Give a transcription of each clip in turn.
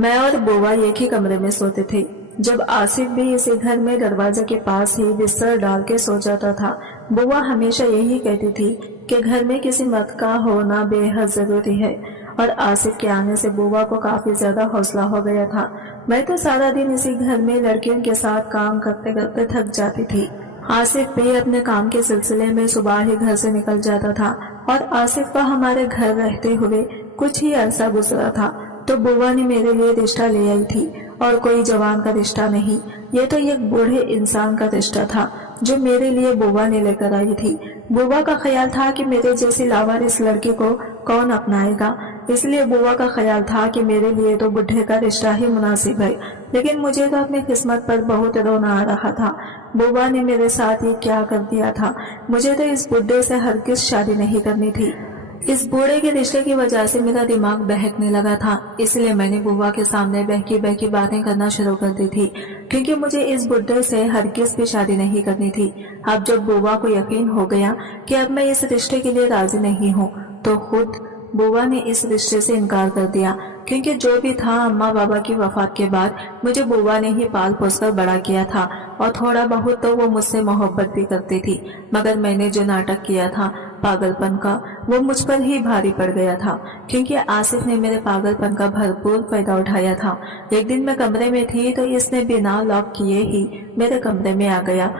मैं और बुआ एक ही कमरे में सोते थे। जब आसिफ भी इसी घर में दरवाजे के पास ही बिस्तर डाल के सो जाता था। बुआ हमेशा यही कहती थी कि घर में किसी मर्द का होना बेहद जरूरी है, और आसिफ के आने से बुआ को काफी ज्यादा हौसला हो गया था। मैं तो सारा दिन इसी घर में लड़कियों के साथ काम करते करते थक जाती थी। आसिफ भी अपने काम के सिलसिले में सुबह ही घर से निकल जाता था, और आसिफ का हमारे घर रहते हुए कुछ ही अरसा गुजरा था तो बुआ ने मेरे लिए रिश्ता ले आई थी, और कोई जवान का रिश्ता नहीं, ये तो एक बूढ़े इंसान का रिश्ता था जो मेरे लिए बुआ ने लेकर आई थी। बुआ का ख्याल था कि मेरे जैसी लावारिस लड़की को कौन अपनाएगा, इसलिए बुआ का ख्याल था कि मेरे लिए तो बुढ़े का रिश्ता ही मुनासिब है। लेकिन मुझे तो अपनी किस्मत पर बहुत रोना आ रहा था। बुआ ने मेरे साथ ये क्या कर दिया था। मुझे तो इस बुढ़े से हरगिज शादी नहीं करनी थी। इस बूढ़े के रिश्ते की वजह से मेरा दिमाग बहकने लगा था, इसलिए मैंने बुआ के सामने बहकी बहकी बातें करना शुरू कर दी थी, क्योंकि मुझे इस बुढ़े से हरगिज भी शादी नहीं करनी थी। अब जब बुआ को यकीन हो गया कि अब मैं इस रिश्ते के लिए राजी नहीं हूँ, तो खुद बुआ ने इस रिश्ते से इनकार कर दिया, क्योंकि जो भी था अम्मा बाबा की वफात के बाद मुझे बुआ ने ही पाल पोस कर बड़ा किया था, और थोड़ा बहुत तो वो मुझसे मोहब्बत भी करती थी। मगर मैंने जो नाटक किया था पागलपन का, वो मुझ पर ही भारी पड़ गया था, क्योंकि आसिफ ने मेरे पागलपन का भरपूर फायदा उठाया था। एक दिन मैं कमरे में थी तो इसने बिना लॉक किए ही मेरे कमरे में आ गया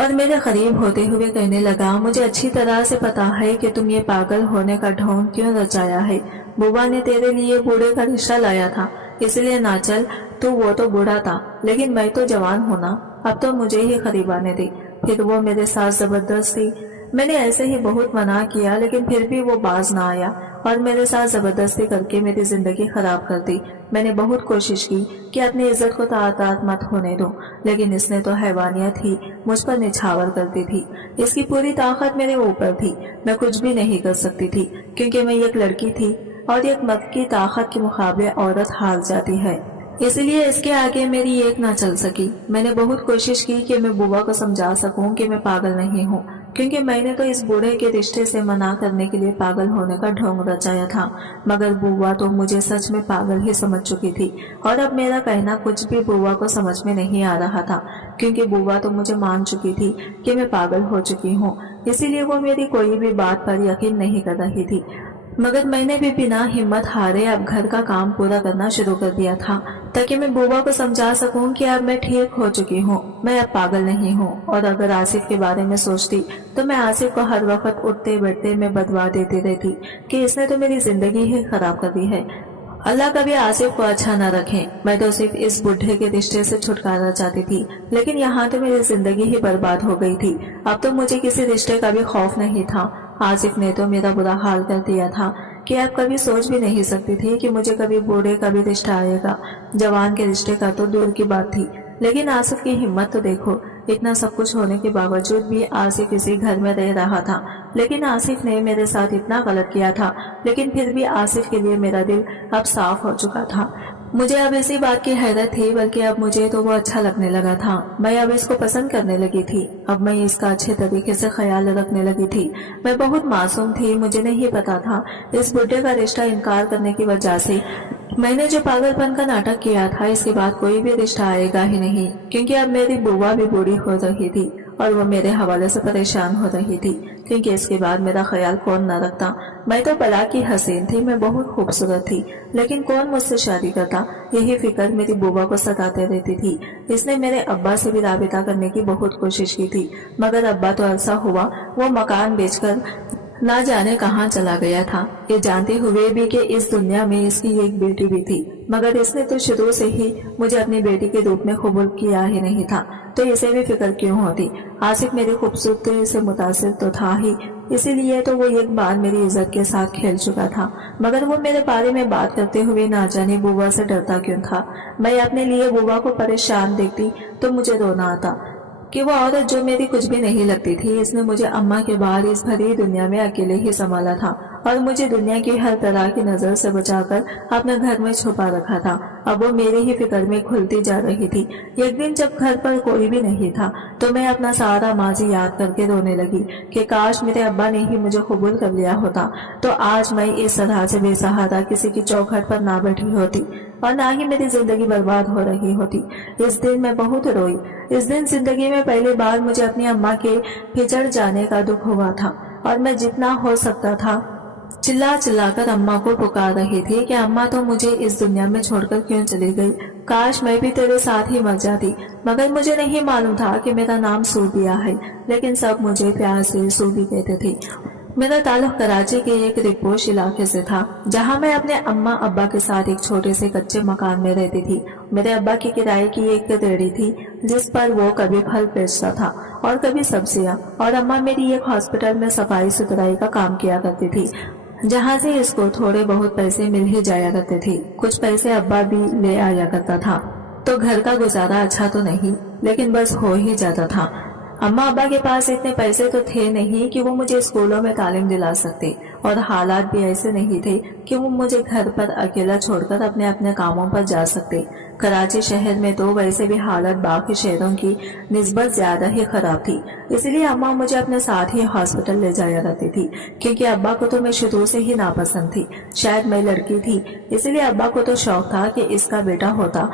और मेरे करीब होते हुए कहने लगा, मुझे अच्छी तरह से पता है कि तुम ये पागल होने का ढोंग क्यों रचाया है। बुआ ने तेरे लिए बूढ़े का रिश्ता लाया था, इसलिए ना चल, तू वो तो बूढ़ा था, लेकिन मैं तो जवान हूं ना, अब तो मुझे ही करीब आने दी। फिर वो मेरे साथ जबरदस्ती, मैंने ऐसे ही बहुत मना किया, लेकिन फिर भी वो बाज ना आया और मेरे साथ जबरदस्ती करके मेरी जिंदगी खराब कर दी। मैंने बहुत कोशिश की कि अपनी इज्जत को तादाद मत होने दूं, लेकिन इसने तो हैवानियत ही मुझ पर निछावर करती थी। इसकी पूरी ताकत मेरे ऊपर थी, मैं कुछ भी नहीं कर सकती थी, क्योंकि मैं एक लड़की थी और एक मर्द की ताकत के मुकाबले औरत हार जाती है, इसलिए इसके आगे मेरी एक ना चल सकी। मैंने बहुत कोशिश की कि मैं बुआ को समझा सकूं कि मैं पागल नहीं हूं, क्योंकि मैंने तो इस बूढ़े के रिश्ते से मना करने के लिए पागल होने का ढोंग रचाया था। मगर बुआ तो मुझे सच में पागल ही समझ चुकी थी, और अब मेरा कहना कुछ भी बुआ को समझ में नहीं आ रहा था, क्योंकि बुआ तो मुझे मान चुकी थी कि मैं पागल हो चुकी हूँ, इसीलिए वो मेरी कोई भी बात पर यकीन नहीं कर रही थी। मगर मैंने भी बिना हिम्मत हारे अब घर का काम पूरा करना शुरू कर दिया था, ताकि मैं बुआ को समझा सकूं कि अब मैं ठीक हो चुकी हूँ, मैं अब पागल नहीं हूँ। और अगर आसिफ के बारे में सोचती तो मैं आसिफ को हर वक्त उठते बैठते में बदवा देती रहती कि इसने तो मेरी जिंदगी ही खराब कर दी है। अल्लाह कभी आसिफ को अच्छा न रखे। मैं तो सिर्फ इस बुढ़े के रिश्ते से छुटकारा चाहती थी, लेकिन यहाँ तो मेरी जिंदगी ही बर्बाद हो गई थी। अब तो मुझे किसी रिश्ते का भी खौफ नहीं था। आसिफ ने तो मेरा बुरा हाल कर दिया था कि अब कभी सोच भी नहीं सकती थी कि मुझे कभी बूढ़े का भी रिश्ता आएगा। जवान के रिश्ते का तो दूर की बात थी, लेकिन आसिफ की हिम्मत तो देखो। इतना सब कुछ होने के बावजूद भी आसिफ इसी घर में रह रहा था, लेकिन आसिफ ने मेरे साथ इतना गलत किया था, लेकिन फिर भी आसिफ के लिए मेरा दिल अब साफ हो चुका था। मुझे अब इसी बात की हैरत थी, बल्कि अब मुझे तो वो अच्छा लगने लगा था। मैं अब इसको पसंद करने लगी थी। अब मैं इसका अच्छे तरीके से ख्याल रखने लगी थी। मैं बहुत मासूम थी, मुझे नहीं पता था इस बुढ़े का रिश्ता इनकार करने की वजह से मैंने जो पागलपन का नाटक किया था, इसके बाद कोई भी रिश्ता आएगा ही नहीं, क्योंकि अब मेरी बुआ भी बूढ़ी हो रही थी और वो मेरे हवाले से परेशान हो रही थी, क्योंकि इसके बाद मेरा ख्याल कौन न रखता। मैं तो बला की हसीन थी, मैं बहुत खूबसूरत थी, लेकिन कौन मुझसे शादी करता, यही फिक्र मेरी बुआ को सताते रहती थी। इसने मेरे अब्बा से भी राबिता करने की बहुत कोशिश की थी, मगर अब्बा तो अरसा हुआ वो मकान बेचकर ना जाने कहाँ चला गया था, ये जानते हुए भी कि इस दुनिया में इसकी एक बेटी भी थी। मगर इसने तो शुरू से ही मुझे अपनी बेटी के रूप में कबूल किया ही नहीं था, तो इसे भी फिक्र क्यों होती। आसिफ मेरी खूबसूरती से मुतासिर तो था ही, इसीलिए तो वो एक बार मेरी इज्जत के साथ खेल चुका था। मगर वो मेरे बारे में बात करते हुए ना जाने बुआ से डरता क्यों था। मैं अपने लिए बुआ को परेशान देखती तो मुझे रोना आता कि वो औरत जो मेरी कुछ भी नहीं लगती थी, इसने मुझे अम्मा के बाद इस भरी दुनिया में अकेले ही संभाला था और मुझे दुनिया की हर तरह की नजर से बचाकर अपने घर में छुपा रखा था। अब वो मेरे ही फिक्र में खुलती जा रही थी। एक दिन जब घर पर कोई भी नहीं था तो मैं अपना सारा माजी याद करके रोने लगी कि काश मेरे अब्बा ने ही मुझे कबूल कर लिया होता तो आज मैं इस तरह से बेसहारा किसी की चौखट पर ना बैठी होती और ना ही मेरी जिंदगी बर्बाद हो रही होती। इस दिन मैं बहुत रोई। इस दिन जिंदगी में पहली बार मुझे अपनी अम्मा के हिजड़ जाने का दुख हुआ था और मैं जितना हो सकता था चिल्ला चिल्लाकर अम्मा को पुकार रही थी कि अम्मा तो मुझे इस दुनिया में छोड़कर क्यों चली गई, काश मैं भी तेरे साथ ही मर जाती। मगर मुझे नहीं मालूम था कि मेरा नाम सूबिया है, लेकिन सब मुझे प्यार से सूबी कहते थे। मेरा ताल्लुक कराची के एक रिपोश इलाके से था जहां मैं अपने अम्मा अब्बा के साथ एक छोटे से कच्चे मकान में रहती थी। मेरे अब्बा की किराए की एक रेहड़ी थी जिस पर वो कभी फल बेचता था और कभी सब्जियां, और अम्मा मेरी एक हॉस्पिटल में सफाई सुथराई का काम किया करती थी जहां से इसको थोड़े बहुत पैसे मिल ही जाया करते थे। कुछ पैसे अब्बा भी ले आया करता था तो घर का गुजारा अच्छा तो नहीं लेकिन बस हो ही जाता था। अम्मा अब्बा के पास इतने पैसे तो थे नहीं कि वो मुझे स्कूलों में तालीम दिला सकते और हालात भी ऐसे नहीं थे कि वो मुझे घर पर अकेला छोड़कर अपने अपने कामों पर जा सकते। कराची शहर में तो वैसे भी हालत बाकी शहरों की निस्बत ज्यादा ही खराब थी, इसलिए अम्मा मुझे अपने साथ ही हॉस्पिटल ले जाया करती थी क्योंकि अब्बा को तो मैं शुरू से ही नापसंद थी। शायद मैं लड़की थी इसलिए अब्बा को तो शौक था कि इसका बेटा होता,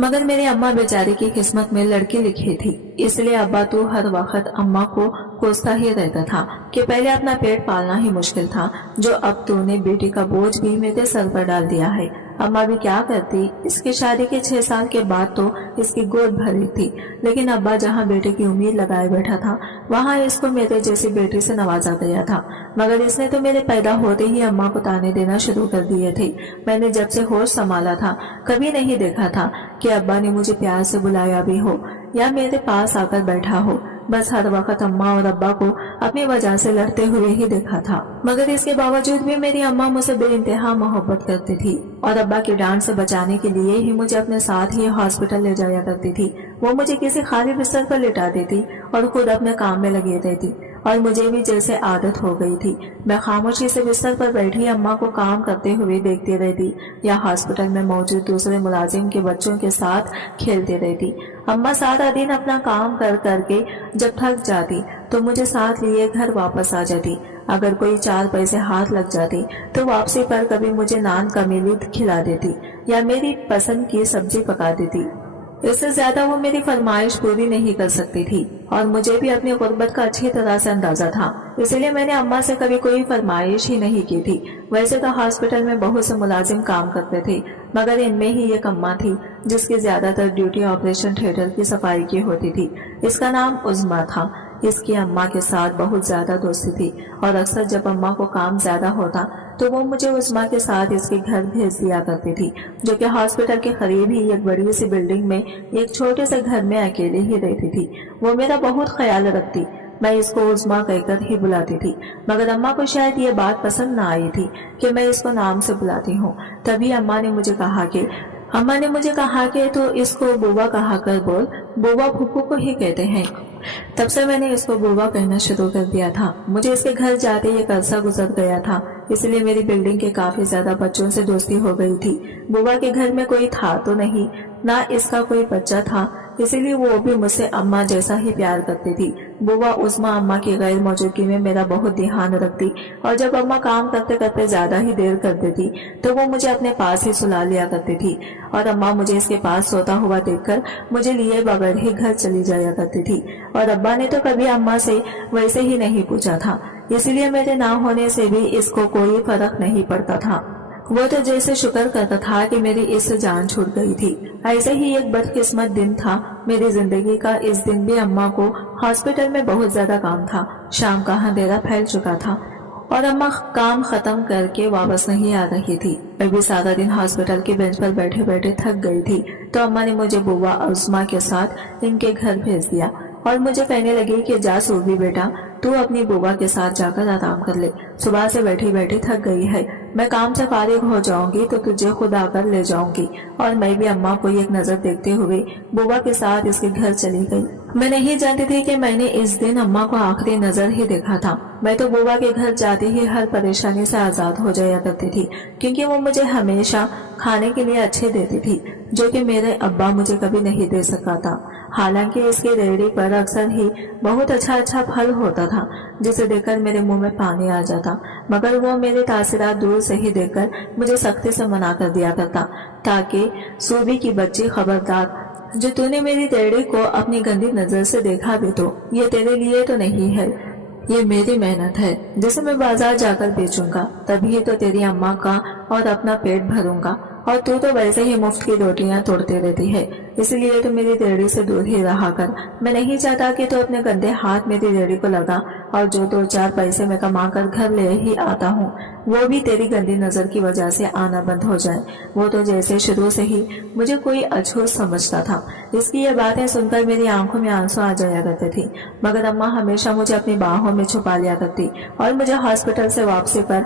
मगर मेरी अम्मा बेचारी की किस्मत में लड़की लिखी थी, इसलिए अब्बा तो हर वक्त अम्मा को कोसता ही रहता था कि पहले अपना पेट पालना ही मुश्किल था, जो अब तूने बेटी का बोझ भी मेरे सर पर डाल दिया है। अम्मा भी क्या करती, इसकी शादी के 6 साल के बाद तो इसकी गोद भरी थी, लेकिन अब्बा जहाँ बेटे की उम्मीद लगाए बैठा था वहाँ इसको मेरे जैसी बेटी से नवाजा गया था। मगर इसने तो मेरे पैदा होते ही अम्मा को ताने देना शुरू कर दिए थे। मैंने जब से होश संभाला था कभी नहीं देखा था कि अब्बा ने मुझे प्यार से बुलाया भी हो या मेरे पास आकर बैठा हो। बस हर वक्त अम्मा और अब्बा को अपनी वजह से लड़ते हुए ही देखा था। मगर इसके बावजूद भी मेरी अम्मा मुझसे बेइंतहा मोहब्बत करती थी और अब्बा की डांट से बचाने के लिए ही मुझे अपने साथ ही हॉस्पिटल ले जाया करती थी। वो मुझे किसी खाली बिस्तर पर लिटा देती और खुद अपने काम में लगी रहती और मुझे भी जैसे आदत हो गई थी। मैं खामोशी से बिस्तर पर बैठी अम्मा को काम करते हुए देखती रहती या हॉस्पिटल में मौजूद दूसरे मुलाजिम के बच्चों के साथ खेलती रहती। अम्मा सारा दिन अपना काम कर करके जब थक जाती तो मुझे साथ लिए घर वापस आ जाती। अगर कोई 4 पैसे हाथ लग जाती तो वापसी पर कभी मुझे नान का मिलीद खिला देती या मेरी पसंद की सब्जी पका देती। इससे ज्यादा वो मेरी फरमाइश पूरी नहीं कर सकती थी और मुझे भी अपनी गुर्बत का अच्छी तरह से अंदाजा था, इसलिए मैंने अम्मा से कभी कोई फरमाइश ही नहीं की थी। वैसे तो हॉस्पिटल में बहुत से मुलाजिम काम करते थे, मगर इनमें ही एक अम्मा थी जिसकी ज्यादातर ड्यूटी ऑपरेशन थिएटर की सफाई की होती थी। इसका नाम उज़्मा था। इसकी अम्मा के साथ बहुत ज्यादा दोस्ती थी और अक्सर जब अम्मा को काम ज्यादा होता तो वो मुझे उज़्मा के साथ इसके घर भेज दिया करती थी, जो कि हॉस्पिटल के करीब ही एक बड़ी सी बिल्डिंग में एक छोटे से घर में अकेले ही रहती थी। वो मेरा बहुत ख्याल रखती। मैं इसको उज़्मा कहकर ही बुलाती थी, मगर अम्मा को शायद ये बात पसंद ना आई थी कि मैं इसको नाम से बुलाती हूँ। तभी अम्मा ने मुझे कहा कि तो इसको बुआ कहा कर बोल, बुआ फूफू को ही कहते हैं। तब से मैंने इसको बुआ कहना शुरू कर दिया था। मुझे इसके घर जाते एक अरसा गुजर गया था, इसलिए मेरी बिल्डिंग के काफी ज्यादा बच्चों से दोस्ती हो गई थी। बुआ के घर में कोई था तो नहीं, ना इसका कोई बच्चा था, इसीलिए वो भी मुझसे अम्मा जैसा ही प्यार करती थी। बुआ उज़्मा अम्मा की गैर मौजूदगी में मेरा बहुत ध्यान रखती और जब अम्मा काम करते करते ज्यादा ही देर कर देती तो वो मुझे अपने पास ही सुला लिया करती थी और अम्मा मुझे इसके पास सोता हुआ देखकर मुझे लिए बगैर ही घर चली जाया करती थी। और अब्बा ने तो कभी अम्मा से वैसे ही नहीं पूछा था, इसलिए मेरे ना होने से भी इसको कोई फर्क नहीं पड़ता था। वो तो जैसे शुक्र करता था कि मेरी इससे जान छूट गई थी। ऐसे ही एक बदकिस्मत दिन था मेरी जिंदगी का। इस दिन भी अम्मा को हॉस्पिटल में बहुत ज्यादा काम था। शाम का अंधेरा फैल चुका था और अम्मा काम खत्म करके वापस नहीं आ रही थी। मैं भी सारा दिन हॉस्पिटल के बेंच पर बैठे बैठे थक गई थी, तो अम्मा ने मुझे बुआ उज़्मा के साथ इनके घर भेज दिया और मुझे कहने लगी कि जा सूबी बेटा, तू अपनी बुआ के साथ जाकर आराम कर ले, सुबह से बैठी बैठी थक गई है, मैं काम से फारिग हो जाऊंगी तो तुझे खुद आकर ले जाऊंगी। और मैं भी अम्मा को एक नजर देखते हुए बुआ के साथ इसके घर चली गई। मैं नहीं जानती थी कि मैंने इस दिन अम्मा को आखिरी नजर ही देखा था। मैं तो बुआ के घर जाती ही हर परेशानी से आजाद हो जाया करती थी, क्योंकि वो मुझे हमेशा खाने के लिए अच्छे देती थी, जो कि मेरे अब्बा मुझे कभी नहीं दे सका था। हालांकि इसकी रेहड़ी पर अक्सर ही बहुत अच्छा फल होता था, जिसे देखकर मेरे मुंह में पानी आ जाता, मगर वो मेरे तासीरात दूर से ही देखकर मुझे सख्ती से मना कर दिया करता, ताकि सूबी की बच्ची खबरदार, जो तूने मेरी रेहड़ी को अपनी गंदी नजर से देखा भी तो ये तेरे लिए तो नहीं है, ये मेरी मेहनत है जिसे मैं बाजार जाकर बेचूंगा, तभी तो तेरी अम्मा का और अपना पेट भरूंगा। और तू तो वैसे ही मुफ्त की रोटियां तोड़ती रहती है, इसलिए तो मेरी रेहड़ी से दूर ही रहा कर। मैं नहीं चाहता कि तू अपने गंदे हाथ मेरी रेहड़ी को लगा, और जो 2-4 पैसे मैं कमा कर घर ले ही आता हूँ वो भी तेरी गंदी नजर की वजह से आना बंद हो जाए। वो तो जैसे शुरू से ही मुझे कोई अछूत समझता था। इसकी ये बातें सुनकर मेरी आंखों में आंसू आ जाया करते थे, मगर अम्मा हमेशा मुझे अपनी बाहों में छुपा लिया करती और मुझे हॉस्पिटल से वापसी पर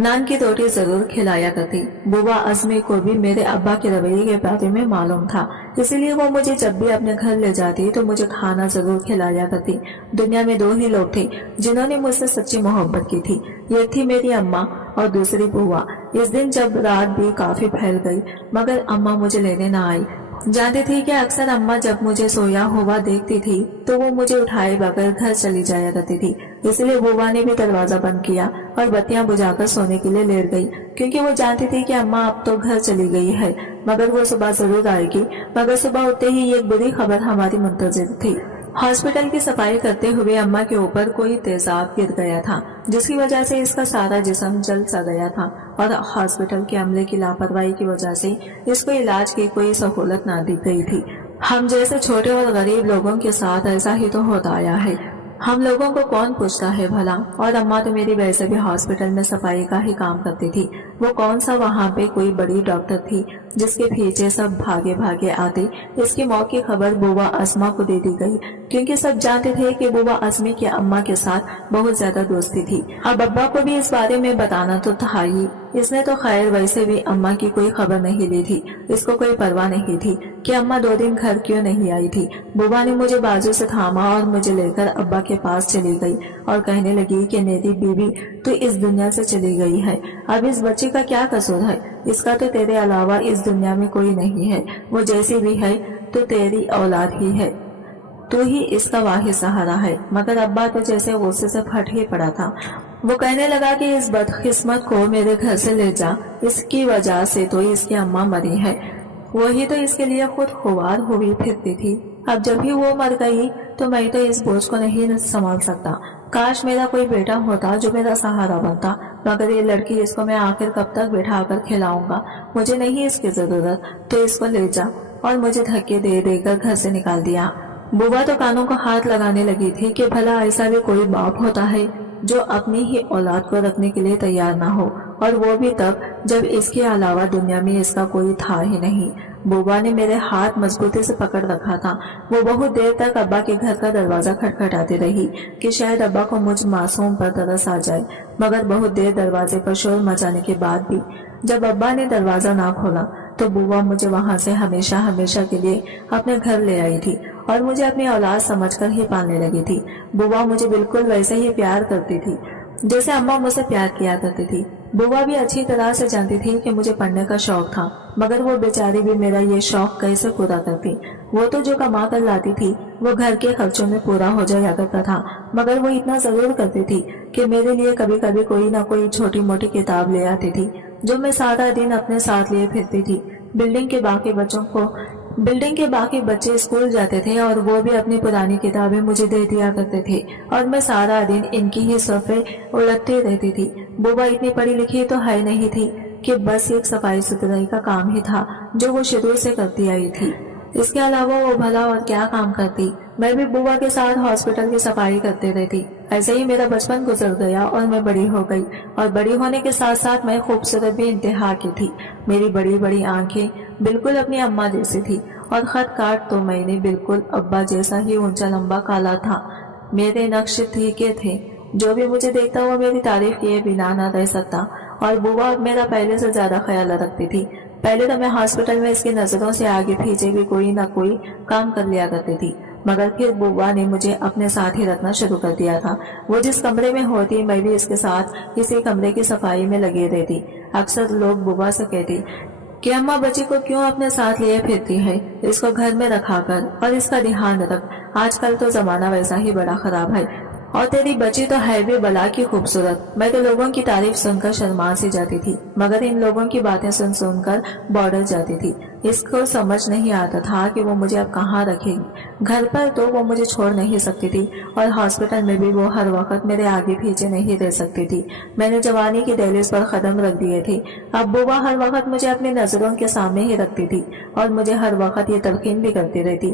नान की रोटी जरूर खिलाया करती। बुआ अज़मी को भी मेरे अब्बा के रवैये के बारे में मालूम था, इसीलिए वो मुझे जब भी अपने घर ले जाती तो मुझे खाना जरूर खिलाया करती। दुनिया में 2 ही लोग थे जिन्होंने मुझसे सच्ची मोहब्बत की थी, एक थी मेरी अम्मा और दूसरी बुआ। इस दिन जब रात भी काफी फैल गई, मगर अम्मा मुझे लेने न आई। जानती थी कि अक्सर अम्मा जब मुझे सोया हुआ देखती थी तो वो मुझे उठाए बगैर घर चली जाया करती थी, इसलिए बुआ ने भी दरवाजा बंद किया और बत्तियां बुझाकर सोने के लिए लेट गई, क्योंकि वो जानती थी कि अम्मा अब तो घर चली गई है, मगर वो सुबह जरूर आएगी। मगर सुबह उठते ही एक बुरी खबर हमारी मुंतजिर थी। हॉस्पिटल की सफाई करते हुए अम्मा के ऊपर कोई तेजाब गिर गया था, जिसकी वजह से इसका सारा जिस्म जल सा गया था, और हॉस्पिटल के अमले की लापरवाही की वजह से इसको इलाज की कोई सहूलत ना दी गई थी। हम जैसे छोटे और गरीब लोगों के साथ ऐसा ही तो होता आया है, हम लोगों को कौन पूछता है भला। और अम्मा तो मेरी वैसे भी हॉस्पिटल में सफाई का ही काम करती थी, वो कौन सा वहाँ पे कोई बड़ी डॉक्टर थी जिसके पीछे सब भागे भागे आते। इसकी मौत की खबर बुआ अज़मा को दे दी गई, क्योंकि सब जानते थे कि बुआ अज़मी की अम्मा के साथ बहुत ज्यादा दोस्ती थी। अब अब्बा को भी इस बारे में बताना तो था ही, इसने तो खैर वैसे भी अम्मा की कोई खबर नहीं ली थी, इसको कोई परवाह नहीं थी कि अम्मा 2 दिन घर क्यों नहीं आई थी। बुआ ने मुझे बाजू से थामा और मुझे लेकर अब्बा के पास चली गई और कहने लगी कि मेरी बीवी तो इस दुनिया से चली गई है, अब इस बच्चे का क्या कसूर है, इसका तो तेरे अलावा इस दुनिया में कोई नहीं है, वो जैसी भी है तो तेरी औलाद ही है, तू ही इसका वाहिद सहारा है। मगर अब्बा तो जैसे गुस्से से फट ही पड़ा था। वो कहने लगा कि इस बदकिस्मत को मेरे घर से ले जा, इसकी वजह से तो इसकी अम्मा मरी है, वही तो इसके लिए खुद खुवार हुई फिरती थी। अब जब भी वो मर गई तो मैं तो इस बोझ को नहीं संभाल सकता। काश मेरा कोई बेटा होता जो मेरा सहारा बनता, मगर ये लड़की, इसको मैं आखिर कब तक बिठा कर खिलाऊंगा, मुझे नहीं इसकी जरूरत, तो इसको ले जा। और मुझे धक्के दे देकर घर से निकाल दिया। बुआ तो कानों को हाथ लगाने लगी थी कि भला ऐसा भी कोई बाप होता है जो अपनी ही औलाद को रखने के लिए तैयार ना हो, और वो भी तब जब इसके अलावा दुनिया में इसका कोई था ही नहीं। बुआ ने मेरे हाथ मजबूती से पकड़ रखा था। वो बहुत देर तक अब्बा के घर का दरवाजा खटखटाती रही कि शायद अब्बा को मुझ मासूम पर तरस आ जाए, मगर बहुत देर दरवाजे पर शोर मचाने के बाद भी जब अब्बा ने दरवाजा ना खोला तो बुआ मुझे वहाँ से हमेशा हमेशा के लिए अपने घर ले आई थी और मुझे अपनी औलाद समझकर ही पालने लगी थी। बुआ मुझे बिल्कुल वैसे ही प्यार करती थी जैसे अम्मा मुझसे प्यार किया करती थी। बुआ भी अच्छी तरह से जानती थी कि मुझे पढ़ने का शौक था, मगर वो बेचारी भी मेरा ये शौक कैसे पूरा करती। वो तो जो कमा कर लाती थी वो घर के खर्चों में पूरा हो जाया करता था, मगर वो इतना जरूर करती थी कि मेरे लिए कभी कभी कोई ना कोई छोटी मोटी किताब ले आती थी जो मैं सारा दिन अपने साथ लिए फिरती थी। बिल्डिंग के बाकी बच्चे स्कूल जाते थे और वो भी अपनी पुरानी किताबें मुझे दे दिया करते थे और मैं सारा दिन इनकी ही सफ़े उलटती रहती थी। बुआ इतनी पढ़ी लिखी तो है नहीं थी कि बस एक सफाई सुथराई का काम ही था जो वो शुरू से करती आई थी। इसके अलावा वो भला और क्या काम करती। मैं भी बुआ के साथ हॉस्पिटल की सफाई करते रहती। ऐसे ही मेरा बचपन गुजर गया और मैं बड़ी हो गई, और बड़ी होने के साथ साथ मैं खूबसूरत भी इंतहा की थी। मेरी बड़ी बड़ी आंखें बिल्कुल अपनी अम्मा जैसी थी और खत काट तो मैंने बिल्कुल अब्बा जैसा ही ऊंचा लंबा काला था। मेरे नक्श ठीके थे, जो भी मुझे देखता वो मेरी तारीफ किए बिना न रह सकता। اور بوا میرا پہلے سے زیادہ خیال رکھتی تھی۔ پہلے تو میں ہاسپٹل میں اس کی نظروں سے آگے پیچھے بھی کوئی نہ کوئی کام کر لیا کرتی تھی، مگر پھر بوا نے مجھے اپنے ساتھ ہی رکھنا شروع کر دیا تھا۔ وہ جس کمرے میں ہوتی میں بھی اس کے ساتھ اسی کمرے کی صفائی میں لگی رہتی۔ اکثر لوگ بوا سے کہتی کہ اماں بچی کو کیوں اپنے ساتھ لیے پھرتی ہے، اس کو گھر میں رکھا کر اور اس کا دھیان رکھ، آج کل تو زمانہ ویسا ہی بڑا خراب ہے، اور تیری بچی تو ہے بھی بلا کی خوبصورت۔ میں تو لوگوں کی تعریف سن کر شرما سی جاتی تھی، مگر ان لوگوں کی باتیں سن سن کر بارڈر جاتی تھی۔ اس کو سمجھ نہیں آتا تھا کہ وہ مجھے اب کہاں رکھے گی۔ گھر پر تو وہ مجھے چھوڑ نہیں سکتی تھی، اور ہاسپٹل میں بھی وہ ہر وقت میرے آگے پیچھے نہیں رہ سکتی تھی۔ میں نے جوانی کی دہلیز پر قدم رکھ دیے تھے۔ اب بوا ہر وقت مجھے اپنی نظروں کے سامنے ہی رکھتی تھی، اور مجھے ہر وقت یہ تلقین بھی کرتی رہتی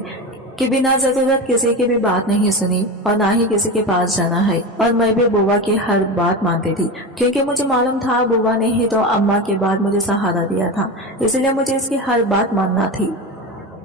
کہ بنا ضرورت کسی کی بھی بات نہیں سنی اور نہ ہی کسی کے پاس جانا ہے۔ اور میں بھی بوا کی ہر بات مانتی تھی، کیونکہ مجھے معلوم تھا بوا نے ہی تو اماں کے بعد مجھے سہارا دیا تھا، اس لیے مجھے اس کی ہر بات ماننا تھی۔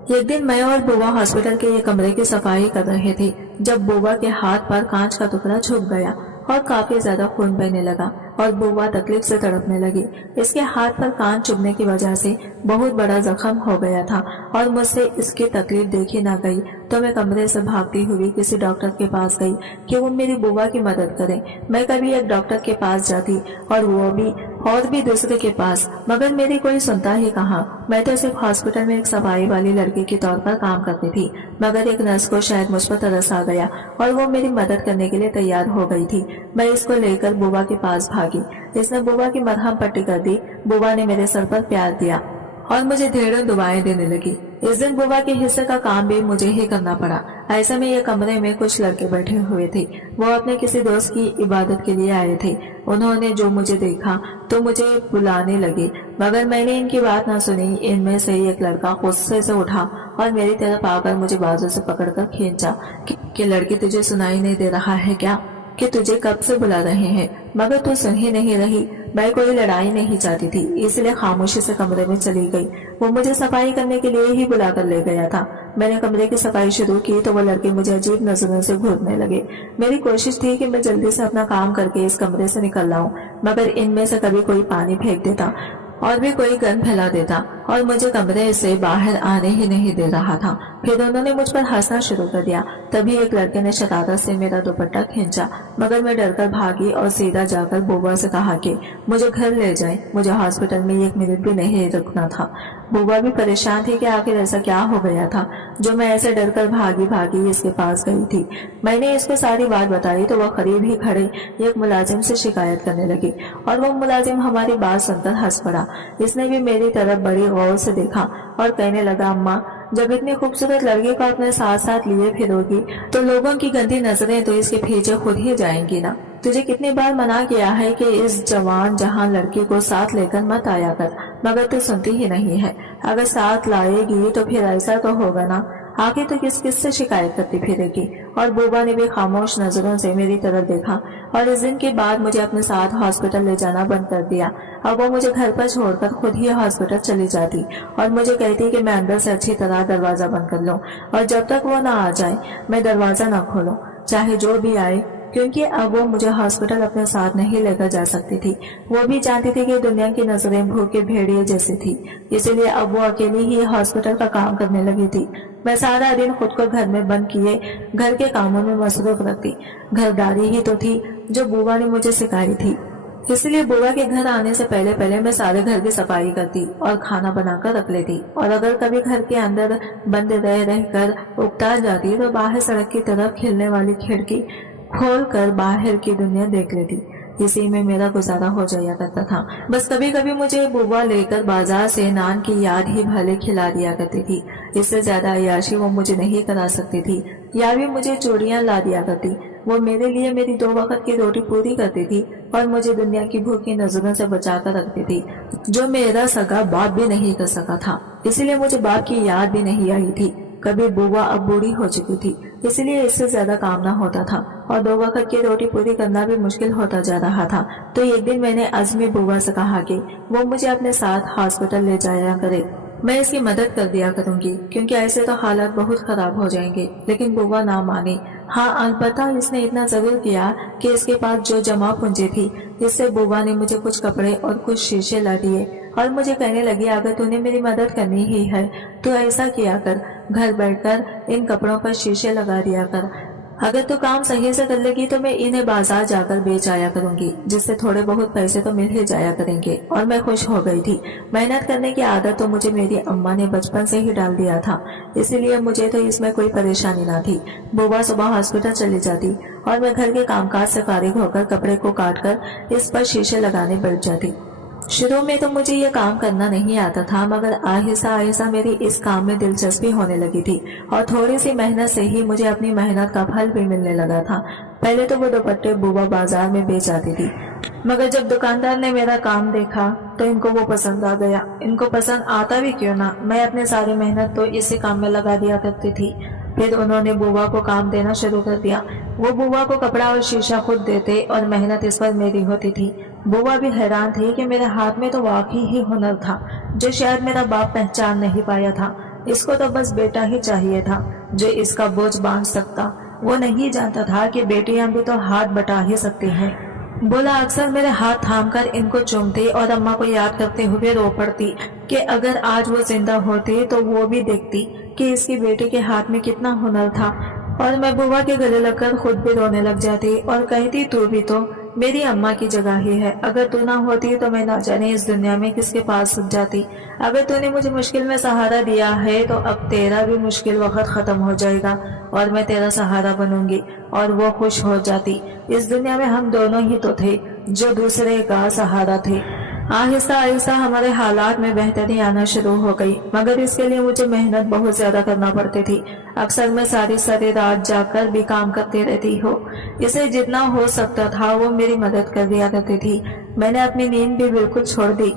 ایک دن میں اور بوا ہاسپٹل کے یہ کمرے کی صفائی کر رہے تھے، جب بوا کے ہاتھ پر کانچ کا ٹکڑا چھپ گیا اور کافی زیادہ خون بہنے لگا، اور بوا تکلیف سے تڑپنے لگی۔ اس کے ہاتھ پر کانچ چبھنے کی وجہ سے بہت بڑا زخم ہو گیا تھا، اور مجھ سے اس کی تکلیف دیکھی نہ گئی، تو میں کمرے سے بھاگتی ہوئی کسی ڈاکٹر کے پاس گئی کہ وہ میری بوا کی مدد کرے۔ میں کبھی ایک ڈاکٹر کے پاس جاتی اور بھی دوسرے کے پاس، مگر میری کوئی سنتا ہی کہاں۔ میں تو صرف ہاسپٹل میں ایک صفائی والی لڑکی کے طور پر کام کرتی تھی، مگر ایک نرس کو شاید مجھ پر ترس آ گیا اور وہ میری مدد کرنے کے لیے تیار ہو گئی تھی۔ میں اس کو لے کر بوا کے پاس بھاگی۔ اس نے بوا کی مرہم پٹی کر دی۔ بوا نے میرے سر پر پیار دیا اور مجھے ڈھیروں دعائیں دینے لگی۔ اس دن بوا کے حصے کا کام بھی مجھے ہی کرنا پڑا۔ ایسے میں یہ کمرے میں کچھ لڑکے بیٹھے ہوئے تھے، وہ اپنے کسی دوست کی عبادت کے لیے آئے تھے۔ انہوں نے جو مجھے دیکھا تو مجھے بلانے لگے، مگر میں نے ان کی بات نہ سنی۔ ان میں سے ایک لڑکا غصے سے اٹھا اور میری طرف آ کر مجھے بازو سے پکڑ کر کھینچا کہ لڑکی تجھے سنائی نہیں دے رہا ہے کیا کہ تجھے کب سے بلا رہے ہیں، مگر تو سن ہی نہیں رہی۔ میں کوئی لڑائی نہیں چاہتی تھی، اس لیے خاموشی سے کمرے میں چلی گئی۔ وہ مجھے صفائی کرنے کے لیے ہی بلا کر لے گیا تھا۔ میں نے کمرے کی صفائی شروع کی تو وہ لڑکے مجھے عجیب نظروں سے گھورنے لگے۔ میری کوشش تھی کہ میں جلدی سے اپنا کام کر کے اس کمرے سے نکل لاؤں، مگر ان میں سے کبھی کوئی پانی پھینک دیتا اور بھی کوئی گند پھیلا دیتا، اور مجھے کمرے سے باہر آنے ہی نہیں دے رہا تھا۔ پھر انہوں نے مجھ پر ہنسنا شروع کر دیا۔ تبھی ایک لڑکے نے شرارت سے میرا دوپٹہ کھینچا، مگر میں ڈر کر بھاگی اور سیدھا جا کر بوا سے کہا کہ مجھے گھر لے جائیں، مجھے ہاسپٹل میں 1 منٹ بھی نہیں رکنا تھا۔ بوا بھی پریشان تھی کہ آخر ایسا کیا ہو گیا تھا جو میں ایسے ڈر کر بھاگی اس کے پاس گئی تھی۔ میں نے اس کو ساری بات بتائی تو وہ قریب ہی کھڑے ایک ملازم سے شکایت کرنے لگی، اور وہ ملازم ہماری بات سن کر ہنس پڑا۔ اس نے بھی میری طرف بڑی غور سے دیکھا اور کہنے لگا، اماں جب اتنی خوبصورت لڑکی کو اپنے ساتھ ساتھ لیے پھرو گی تو لوگوں کی گندی نظریں تو اس کے پیچھے خود ہی جائیں گی نا۔ تجھے کتنی بار منع کیا ہے کہ اس جوان جہاں لڑکی کو ساتھ لے کر مت آیا کر، مگر تو سنتی ہی نہیں ہے۔ اگر ساتھ لائے گی تو پھر ایسا تو ہوگا نا، آگے تو کس سے شکایت کرتی پھرے گی۔ اور بوبا نے بھی خاموش نظروں سے میری طرف دیکھا، اور اس دن کے بعد مجھے اپنے ساتھ ہاسپٹل لے جانا بند کر دیا۔ اب وہ مجھے گھر پر چھوڑ کر خود ہی ہاسپٹل چلی جاتی اور مجھے کہتی کہ میں اندر سے اچھی طرح دروازہ بند کر لوں، اور جب تک وہ نہ آ جائے میں دروازہ نہ کھولوں، چاہے جو بھی آئے، کیونکہ اب وہ مجھے ہاسپٹل اپنے ساتھ نہیں لے کر جا سکتی تھی۔ وہ بھی جانتی تھی کہ دنیا کی نظریں بھوکے بھیڑیے جیسی تھی، اسی لیے اب وہ اکیلی ہی ہاسپٹل کا کام کرنے لگی تھی۔ میں سارا دن خود کو گھر میں بند کیے گھر کے کاموں میں مصروف رکھتی۔ گھرداری ہی تو تھی جو بوا نے مجھے سکھائی تھی، اس لیے بوا کے گھر آنے سے پہلے میں سارے گھر کی صفائی کرتی اور کھانا بنا کر رکھ لیتی، اور اگر کبھی گھر کے اندر بند رہ کر اکتا جاتی تو باہر سڑک کی طرف کھلنے والی کھڑکی کھول کر باہر کی دنیا دیکھ لیتی۔ اسی میں میرا گزارا ہو جایا کرتا تھا۔ بس کبھی کبھی مجھے بوا لے کر بازار سے نان کی یاد ہی بھلے کھلا دیا کرتی تھی، اس سے زیادہ عیاشی وہ مجھے نہیں کرا سکتی تھی، یا بھی مجھے چوڑیاں لا دیا کرتی۔ وہ میرے لیے میری 2 وقت کی روٹی پوری کرتی تھی اور مجھے دنیا کی بھوکی نظروں سے بچا کر رکھتی تھی، جو میرا سگا باپ بھی نہیں کر سکا تھا۔ اسی لیے مجھے باپ کی یاد بھی نہیں آئی تھی۔ کبھی بوا اب بوڑھی ہو چکی تھی، اس لیے اس سے زیادہ کام نہ ہوتا تھا اور 2 وقت کی روٹی پوری کرنا بھی مشکل ہوتا جا رہا تھا۔ تو ایک دن میں نے عزمی بوا سے کہا کہ وہ مجھے اپنے ساتھ ہاسپٹل لے جایا کرے۔ मैं इसकी मदद कर दिया करूंगी, क्योंकि ऐसे तो हालात बहुत खराब हो जाएंगे। लेकिन बुआ ना मानी। हाँ, अलबत्ता इसने इतना जरूर किया कि इसके पास जो जमा पूंजी थी, इससे बुआ ने मुझे कुछ कपड़े और कुछ शीशे ला दिए और मुझे कहने लगी, अगर तूने मेरी मदद करनी ही है तो ऐसा किया कर, घर बैठकर इन कपड़ों पर शीशे लगा दिया कर। अगर तू काम सही से कर लेगी तो मैं इन्हें बाजार जाकर बेच आया करूंगी, जिससे थोड़े बहुत पैसे तो मिल ही जाया करेंगे। और मैं खुश हो गई थी। मेहनत करने की आदत तो मुझे मेरी अम्मा ने बचपन से ही डाल दिया था, इसीलिए मुझे तो इसमें कोई परेशानी ना थी। बुआ सुबह हॉस्पिटल चली जाती और मैं घर के कामकाज से फारिग होकर कपड़े को काट कर इस पर शीशे लगाने बैठ जाती। शुरू में तो मुझे ये काम करना नहीं आता था, मगर आहिस्ता आहिस्ता मेरी इस काम में दिलचस्पी होने लगी थी और थोड़ी सी मेहनत से ही मुझे अपनी मेहनत का फल भी मिलने लगा था। पहले तो वो दुपट्टे बुआ बाजार में बेच आती थी, मगर जब दुकानदार ने मेरा काम देखा तो इनको वो पसंद आ गया। इनको पसंद आता भी क्यों ना, मैं अपनी सारी मेहनत तो इसी काम में लगा दिया करती थी। फिर उन्होंने बुआ को काम देना शुरू कर दिया। वो बुआ को कपड़ा और शीशा खुद देते और मेहनत इस पर मेरी होती थी। बुआ भी हैरान थी कि मेरे हाथ में तो वाकई ही हुनर था, जो शायद मेरा बाप पहचान नहीं पाया था। इसको तो बस बेटा ही चाहिए था जो इसका बोझ बांध सकता। वो नहीं जानता था कि बेटियां भी तो हाथ बटा ही सकती हैं। बोला अक्सर मेरे हाथ थामकर इनको चूमती और अम्मा को याद करते हुए रो पड़ती कि अगर आज वो जिंदा होती तो वो भी देखती कि इसकी बेटी के हाथ में कितना हुनर था। और मैं बुआ के गले लगकर खुद भी रोने लग जाती और कहती, तू भी तो मेरी अम्मा की जगह ही है। अगर तू ना होती तो मैं ना जाने इस दुनिया में किसके पास जाती। अगर तूने मुझे मुश्किल में सहारा दिया है तो अब तेरा भी मुश्किल वक्त खत्म हो जाएगा और मैं तेरा सहारा बनूंगी। और वो खुश हो जाती। इस दुनिया में हम दोनों ही तो थे जो दूसरे का सहारा थे। आहिस्ता आहिस्ता हमारे हालात में बेहतरी आना शुरू हो गई, मगर इसके लिए मुझे मेहनत बहुत ज्यादा करना पड़ती थी। अक्सर मैं सारी सारी रात जाकर भी काम करती रहती हो। इसे जितना हो सकता था वो मेरी मदद कर दिया करती थी। मैंने अपनी नींद भी बिल्कुल छोड़ दी,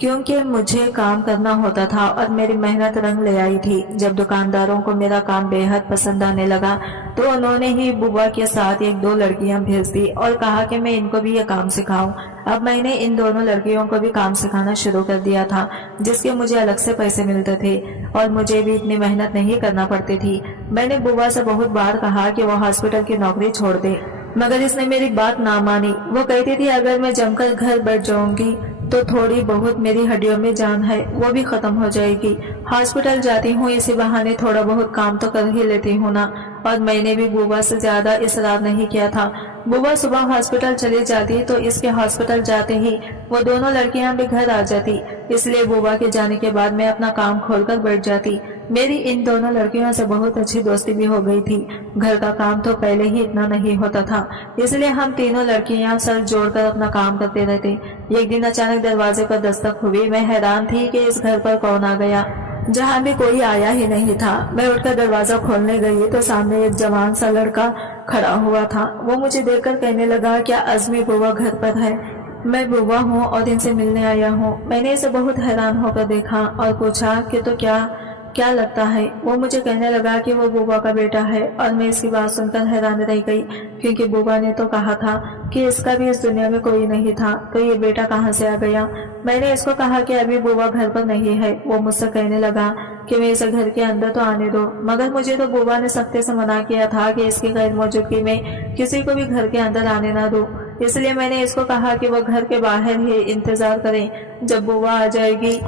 क्योंकि मुझे काम करना होता था और मेरी मेहनत रंग ले आई थी। जब दुकानदारों को मेरा काम बेहद पसंद आने लगा तो उन्होंने ही बुआ के साथ एक दो लड़कियां भेज दी और कहा कि मैं इनको भी ये काम सिखाऊं। अब मैंने इन दोनों लड़कियों को भी काम सिखाना शुरू कर दिया था, जिसके मुझे अलग से पैसे मिलते थे और मुझे भी इतनी मेहनत नहीं करना पड़ती थी। मैंने बुआ से बहुत बार कहा कि वो हॉस्पिटल की नौकरी छोड़ दे, मगर इसने मेरी बात ना मानी। वो कहती थी अगर मैं जमकर घर बैठ जाऊंगी तो थोड़ी बहुत मेरी हड्डियों में जान है वो भी खत्म हो जाएगी। हॉस्पिटल जाती हूँ, इसी बहाने थोड़ा बहुत काम तो कर ही लेती हूँ ना। और मैंने भी बुआ से ज्यादा इसरार नहीं किया था। बुआ सुबह हॉस्पिटल चली जाती तो इसके हॉस्पिटल जाते ही वो दोनों लड़कियां भी घर आ जाती, इसलिए बुआ के जाने के बाद मैं अपना काम खोलकर बैठ जाती। मेरी इन दोनों लड़कियों से बहुत अच्छी दोस्ती भी हो गई थी। घर का काम तो पहले ही इतना नहीं होता था, इसलिए हम तीनों लड़कियां सर जोड़कर अपना काम करते रहते। एक दिन अचानक दरवाजे पर दस्तक हुई। मैं हैरान थी कि इस घर पर कौन आ गया, जहाँ भी कोई आया ही नहीं था। मैं उठकर दरवाजा खोलने गई तो सामने एक जवान सा लड़का खड़ा हुआ था। वो मुझे देखकर कहने लगा, क्या अज़मी बुआ घर पर है? मैं बुआ हूँ और इनसे मिलने आया हूँ। मैंने इसे बहुत हैरान होकर देखा और पूछा कि तो क्या लगता है? वो मुझे कहने लगा कि वो बुआ का बेटा है और मैं इसकी बात सुनकर हैरान रह गई, क्योंकि बुआ ने तो कहा था कि इसका भी इस दुनिया में कोई नहीं था, तो ये बेटा कहाँ से आ गया? मैंने इसको कहा कि अभी बुआ घर पर नहीं है। वो मुझसे कहने लगा कि मैं इसे घर के अंदर तो आने दो, मगर मुझे तो बुआ ने सख्ती से मना किया था कि इसकी गैर मौजूदगी में किसी को भी घर के अंदर आने ना दो। इसलिए मैंने इसको कहा कि वो घर के बाहर ही इंतजार करें जब बुआ आ जाएगी,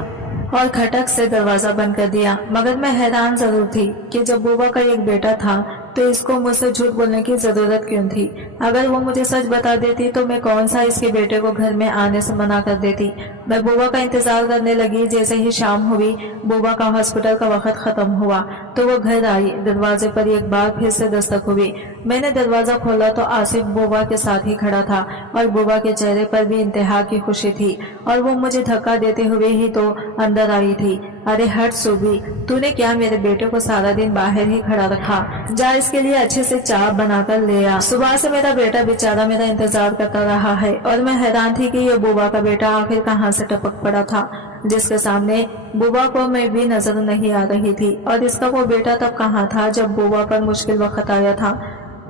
और खटक से दरवाजा बंद कर दिया। मगर मैं हैरान जरूर थी कि जब बुआ का एक बेटा था तो इसको मुझसे झूठ बोलने की जरूरत क्यों थी? अगर वो मुझे सच बता देती तो मैं कौन सा इसके बेटे को घर में आने से मना कर देती। मैं बुआ का इंतजार करने लगी। जैसे ही शाम हुई, बुआ का हॉस्पिटल का वक्त खत्म हुआ तो वो घर आई। दरवाजे पर एक बार फिर से दस्तक हुई। मैंने दरवाजा खोला तो आसिफ बुआ के साथ ही खड़ा था और बुआ के चेहरे पर भी इंतहा की खुशी थी और वो मुझे धक्का देते हुए ही तो अंदर आई थी। अरे हट सूबी, तूने क्या मेरे बेटे को सारा दिन बाहर ही खड़ा रखा? जा इसके लिए अच्छे से चाय बनाकर ले आ। सुबह से मेरा बेटा बेचारा मेरा इंतजार करता रहा है और मैं हैरान थी कि ये बुआ का बेटा आखिर कहाँ से टपक पड़ा था, जिसके सामने बुआ को मैं भी नजर नहीं आ रही थी। और इसका वो बेटा तब कहाँ था जब बुआ पर मुश्किल वक्त आया था?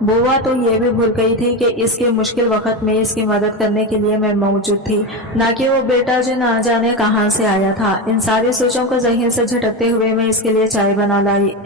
बुआ तो ये भी भूल गई थी कि इसके मुश्किल वक्त में इसकी मदद करने के लिए मैं मौजूद थी, ना कि वो बेटा जो ना जाने कहां से आया था। इन सारी सोचों को ज़हन से झटकते हुए मैं इसके लिए चाय बना लाई।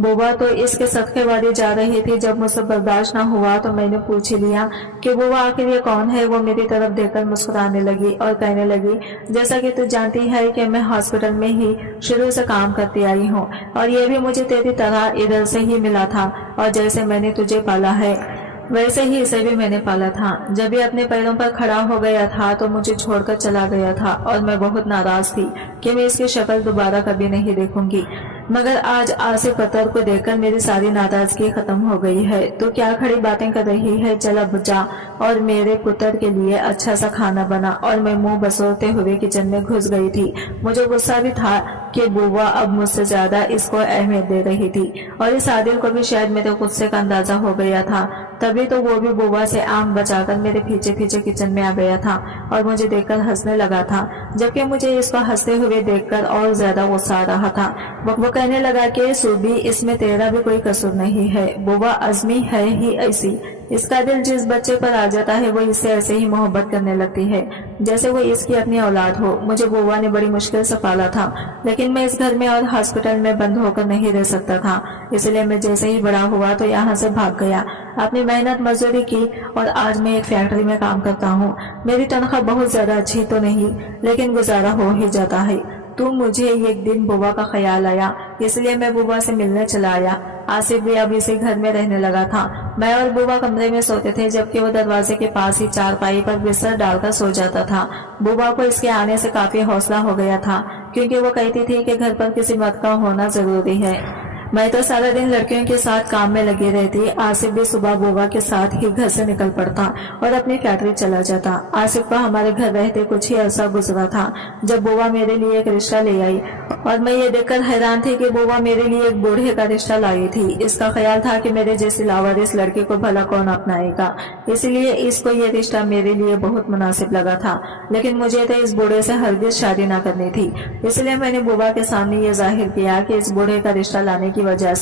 बुआ तो इसके सदके वाली जा रही थी। जब मुझसे बर्दाश्त न हुआ तो मैंने पूछ ही लिया कि बुआ आखिर ये कौन है। वो मेरी तरफ देखकर मुस्कुराने लगी और कहने लगी, जैसा कि तू जानती है कि मैं हॉस्पिटल में ही शुरू से काम करती आई हूँ और ये भी मुझे तेरी तरह इधर से ही मिला था, और जैसे मैंने तुझे पाला है वैसे ही इसे भी मैंने पाला था। जब ये अपने पैरों पर खड़ा हो गया था तो मुझे छोड़कर चला गया था और मैं बहुत नाराज थी कि मैं इसकी शक्ल दोबारा कभी नहीं देखूंगी। मगर आज आसिफ अतर को देखकर मेरी सारी नाराजगी खत्म हो गई है। तो क्या खड़ी बातें कर रही है, चल अब जा और मेरे पुत्र के लिए अच्छा सा खाना बना। और मैं मुंह बसोरते हुए किचन में घुस गई थी। मुझे गुस्सा भी था कि बुआ अब मुझसे ज्यादा इसको अहमियत दे रही थी और इस आदिल को भी शायद मेरे गुस्से का अंदाजा हो गया था। तभी तो वो भी बुआ से आंख बचाकर मेरे पीछे पीछे किचन में आ गया था और मुझे देखकर हंसने लगा था, जबकि मुझे इसको हंसते हुए देखकर और ज्यादा गुस्सा आ रहा था। वो कहने लगा कि सूबी, इसमें तेरा भी कोई कसूर नहीं है। बुआ अज़मी है ही ऐसी, इसका दिल जिस बच्चे पर आ जाता है वो इससे ऐसे ही मोहब्बत करने लगती है जैसे वो इसकी अपनी औलाद हो। मुझे बुआ ने बड़ी मुश्किल से पाला था, लेकिन मैं इस घर में और हॉस्पिटल में बंद होकर नहीं रह सकता था। इसलिए मैं जैसे ही बड़ा हुआ तो यहाँ से भाग गया, अपनी मेहनत मजदूरी की और आज मैं एक फैक्ट्री में काम करता हूँ। मेरी तनख्वाह बहुत ज्यादा अच्छी तो नहीं, लेकिन गुजारा हो ही जाता है। तो मुझे एक दिन बुआ का ख्याल आया, इसलिए मैं बुआ से मिलने चला आया। आसिफ भी अब इसी घर में रहने लगा था। मैं और बुआ कमरे में सोते थे, जबकि वो दरवाजे के पास ही चारपाई पर बिस्तर डालकर सो जाता था। बुआ को इसके आने से काफी हौसला हो गया था, क्योंकि वो कहती थी कि घर पर किसी मर्द का होना जरूरी है। मैं तो सारा दिन लड़कियों के साथ काम में लगी रहती। आसिफ भी सुबह बुआ के साथ ही घर से निकल पड़ता और अपनी फैक्ट्री चला जाता। आसिफ को हमारे घर रहते कुछ ही अरसा गुजरा था जब बुआ मेरे लिए एक रिश्ता ले आई, और मैं ये देखकर हैरान थी कि बुआ मेरे लिए एक बूढ़े का रिश्ता लाई थी। इसका ख्याल था कि मेरे जैसी लावारिस लड़की को भला कौन अपनाएगा, इसलिए इसको ये रिश्ता मेरे लिए बहुत मुनासिब लगा था। लेकिन मुझे तो इस बूढ़े से हरगिज शादी न करनी थी, इसलिए मैंने बुआ के सामने ये जाहिर किया कि इस बूढ़े का रिश्ता लाने की वजह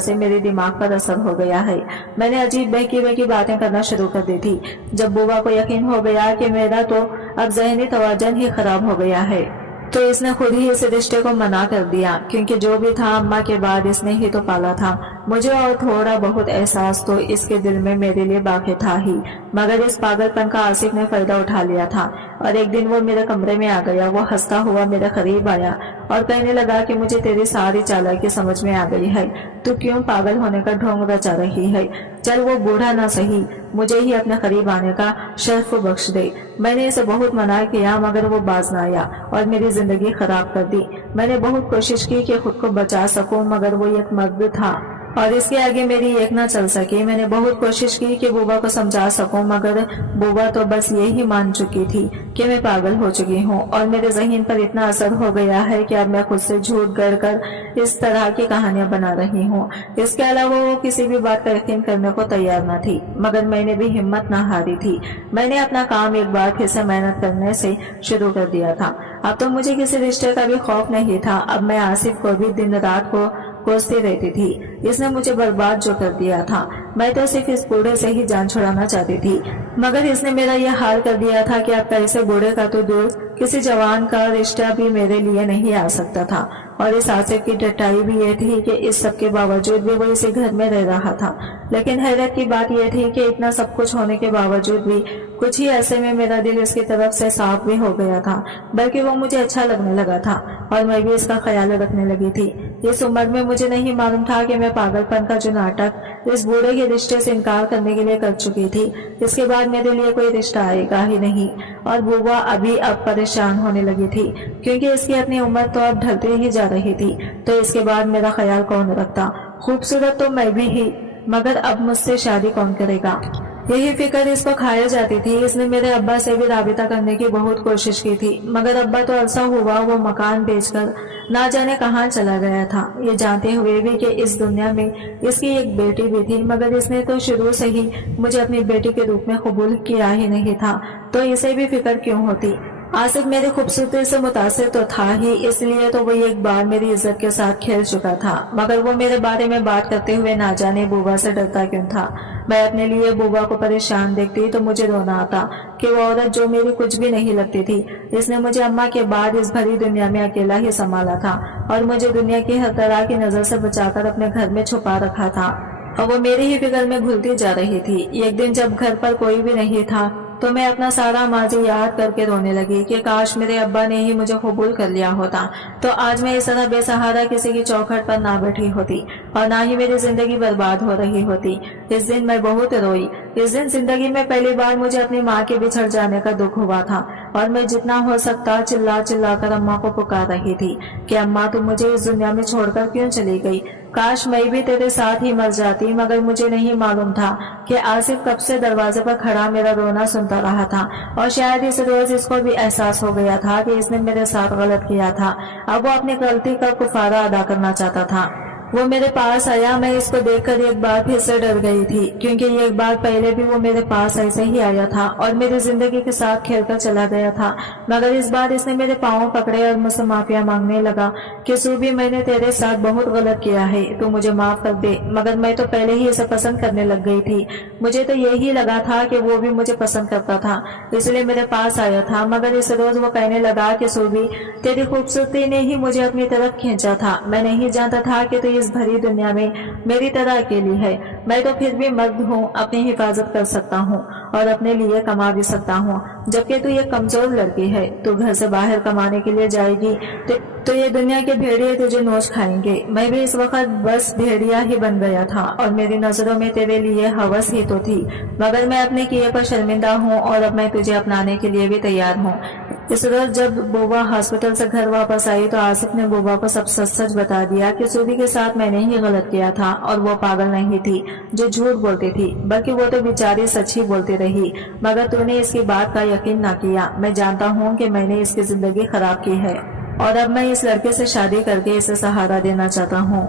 से मेरे दिमाग पर असर हो गया है। मैंने अजीब बहकी बातें करना शुरू कर दी थी। जब बुआ को यकीन हो गया कि मेरा तो अब ज़हनी तवाज़ुन ही खराब हो गया है, तो इसने खुद ही इस रिश्ते को मना कर दिया, क्योंकि जो भी था अम्मा के बाद इसने ही तो पाला था। मुझे और थोड़ा बहुत एहसास तो इसके दिल में मेरे लिए बाकी था ही, मगर इस पागलपन का आसिफ ने फायदा उठा लिया था। और एक दिन वो मेरे कमरे में आ गया। वो हंसता हुआ मेरे करीब आया और कहने लगा कि मुझे तेरी सारी चालाकी समझ में आ गई है, तू क्यों पागल होने का ढोंग रचा रही है। चल वो बूढ़ा ना सही, मुझे ही अपने करीब आने का शर्फ बख्श दे। मैंने इसे बहुत मना किया, मगर वो बाज ना आया और मेरी जिंदगी खराब कर दी। मैंने बहुत कोशिश की कि खुद को बचा सकूं, मगर वो एक मर्द था और इसके आगे मेरी एक ना चल सकी। मैंने बहुत कोशिश की कि बुआ को समझा सकूं, मगर बुआ तो बस यही मान चुकी थी कि मैं पागल हो चुकी हूँ और मेरे ज़हन पर इतना असर हो गया है कि अब मैं खुद से झूठ गढ़ कर इस तरह की कहानियां बना रही हूँ। इसके अलावा वो किसी भी बात का यकीन करने को तैयार न थी, मगर मैंने भी हिम्मत न हारी थी। मैंने अपना काम एक बार फिर से मेहनत करने से शुरू कर दिया था। अब तो मुझे किसी रिश्ते का भी खौफ नहीं था। अब मैं आसिफ को भी दिन रात को कोसती रहती थी। इसने मुझे बर्बाद जो कर दिया था। मैं तो सिर्फ इस बूढ़े से ही जान छुड़ाना चाहती थी, मगर इसने मेरा यह हाल कर दिया था कि अब कैसे बूढ़े का तो दूर किसी जवान का रिश्ता भी मेरे लिए नहीं आ सकता था। और इस आसिफ की डटाई भी ये थी कि इस सब के बावजूद भी वो इसी घर में रह रहा था। लेकिन हैरत की बात यह थी कि इतना सब कुछ होने के बावजूद भी कुछ ही ऐसे में मेरा दिल इसकी तरफ से साफ भी हो गया था, बल्कि वो मुझे अच्छा लगने लगा था और मैं भी इसका ख्याल रखने लगी थी। इस उम्र में मुझे नहीं मालूम था कि मैं पागलपन का जो नाटक इस बूढ़े के रिश्ते से इनकार करने के लिए कर चुकी थी, इसके बाद मेरे लिए कोई रिश्ता आएगा ही नहीं। और बुआ अभी अब परेशान होने लगी थी, क्योंकि इसकी अपनी उम्र तो अब ढलती ही जा रही थी। तो इसके बाद मेरा ख्याल कौन रखता? खूबसूरत तो मैं भी ही, मगर अब मुझसे शादी कौन करेगा? यही फिक्र इसको खाया जाती थी। इसने मेरे अब्बा से भी राबिता करने की बहुत कोशिश की थी, मगर अब्बा तो अरसा हुआ वो मकान बेचकर ना जाने कहाँ चला गया था। ये जानते हुए भी कि इस दुनिया में इसकी एक बेटी भी थी, मगर इसने तो शुरू से ही मुझे अपनी बेटी के रूप में कबूल किया ही नहीं था, तो इसे भी फिक्र क्यों होती। आसिफ मेरी खूबसूरती से मुतासिर तो था ही, इसलिए तो वो एक बार मेरी इज्जत के साथ खेल चुका था, मगर वो मेरे बारे में बात करते हुए ना जाने बुआ से डरता क्यों था। मैं अपने लिए बुआ को परेशान देखती तो मुझे रोना आता कि वो औरत जो मेरी कुछ भी नहीं लगती थी, इसने मुझे अम्मा के बाद इस भरी दुनिया में अकेला ही संभाला था और मुझे दुनिया की हर तरह की नजर से बचाकर अपने घर में छुपा रखा था और वो मेरी ही फिक्र में घुलती जा रही थी। एक दिन जब घर पर कोई भी नहीं था तो मैं अपना सारा माजी याद करके रोने लगी कि काश मेरे अब्बा ने ही मुझे कबूल कर लिया होता तो आज मैं इस तरह बेसहारा किसी की चौखट पर ना बैठी होती और ना ही मेरी जिंदगी बर्बाद हो रही होती। इस दिन मैं बहुत रोई। इस दिन जिंदगी में पहली बार मुझे अपनी माँ के बिछड़ जाने का दुख हुआ था और मैं जितना हो सकता चिल्ला चिल्ला कर अम्मा को पुकार रही थी कि अम्मा तुम मुझे इस दुनिया में छोड़कर क्यों चली गई। काश मैं भी तेरे साथ ही मर जाती, मगर मुझे नहीं मालूम था कि आसिफ कब से दरवाजे पर खड़ा मेरा रोना सुनता रहा था और शायद इस रोज इसको भी एहसास हो गया था कि इसने मेरे साथ गलत किया था। अब वो अपनी गलती का कुफारा अदा करना चाहता था। वो मेरे पास आया। मैं इसको देखकर एक बार फिर से डर गई थी, क्योंकि एक बार पहले भी वो मेरे पास ऐसे ही आया था और मेरी जिंदगी के साथ खेलकर चला गया था, मगर इस बार इसने मेरे पाँव पकड़े और मुझसे माफिया मांगने लगा कि सूबी मैंने तेरे साथ बहुत गलत किया है, तू मुझे माफ कर दे। मगर मैं तो पहले ही इसे पसंद करने लग गई थी। मुझे तो यही लगा था कि वो भी मुझे पसंद करता था, इसलिए मेरे पास आया था। मगर इस रोज वो कहने लगा कि सूबी तेरी खूबसूरती ने ही मुझे अपनी तरफ खींचा था। मैं नहीं जानता था कि तू इस भरी दुनिया में मेरी तरह अकेली है। मैं तो फिर भी मर्द हूँ, अपनी हिफाजत कर सकता हूँ और अपने लिए कमा भी सकता हूँ, जबकि तू एक कमजोर लड़की है। तू घर से बाहर कमाने के लिए जाएगी तो ये दुनिया के भेड़िए तुझे नोच खाएंगे। मैं भी इस वक्त बस भेड़िया ही बन गया था और मेरी नजरों में तेरे लिए हवस ही तो थी, मगर मैं अपने किए पर शर्मिंदा हूँ और अब मैं तुझे अपनाने के लिए भी तैयार हूँ। इस रोज जब बुआ हॉस्पिटल से घर वापस आई तो आसिफ ने बुआ को सब सच सच बता दिया कि सूबी के साथ मैंने ही गलत किया था और वो पागल नहीं थी जो झूठ बोलती थी, बल्कि वो तो बेचारी सच ही बोलती रही। मगर तूने इसकी बात का यकीन ना किया। मैं जानता हूँ कि मैंने इसकी जिंदगी खराब की है और अब मैं इस लड़के से शादी करके इसे सहारा देना चाहता हूँ।